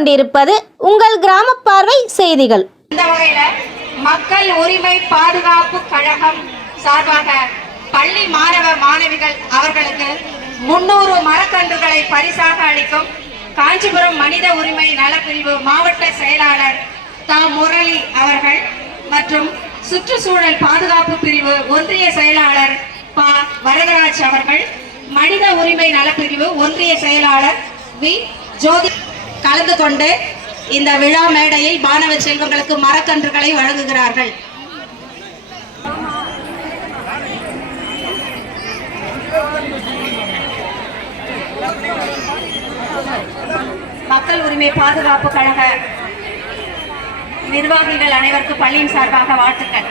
கொண்டிருப்பது உங்கள் கிராம பார்வை செய்திகள். இந்த வகையில மக்கள் உரிமை பாதுகாப்பு கழகம் சார்பாக பள்ளி மாணவ மாணவிகள் அவர்களுக்கு முன்னூறு மரக்கன்றுகளை பரிசாக அளிக்கும் காஞ்சிபுரம் மனித உரிமை நலப்பிரிவு மாவட்ட செயலாளர் தா. முரளி அவர்கள் மற்றும் சுற்றுச்சூழல் பாதுகாப்பு பிரிவு ஒன்றிய செயலாளர் ப. வரதராஜ் அவர்கள் மனித உரிமை நலப்பிரிவு ஒன்றிய செயலாளர் வி. ஜோதி கலந்து கொண்டு இந்த விழா மேடையில் மாணவ செல்வங்களுக்கு மரக்கன்றுகளை வழங்குகிறார்கள். மக்கள் உரிமை பாதுகாப்பு கழக நிர்வாகிகள் அனைவருக்கும் பள்ளியின் சார்பாக வாழ்த்துக்கள்.